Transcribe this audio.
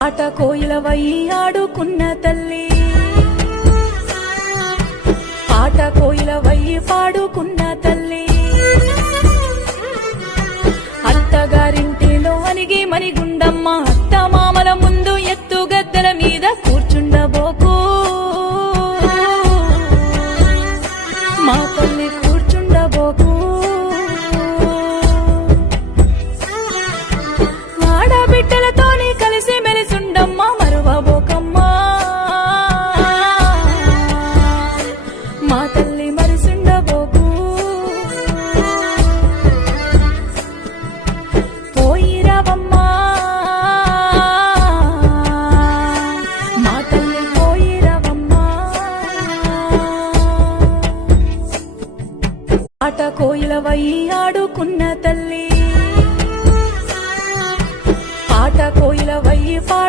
ఆట కోయిలవై ఆడుకున్న తల్లి, ఆట కోయిలవై పాడుకున్న తల్లి. అత్తగారింటిలో అనిగి మణిగుండమ్మ, అత్త మామల ముందు ఎత్తు గద్దెల మీద కూర్చుండబోకు, మా తల్లి కూర్చుండబోకు. ఆడబిడ్డలతోని కలిసి మెలిసుండమ్మా, మరువబోకమ్మా, మా తల్లి మరిసుండబోకు. పోయిరవమ్మా, మా తల్లి పోయిరవమ్మా. ఆట కోయిలవై ఆడుకున్న తల్లి, ఆట కోయిలవై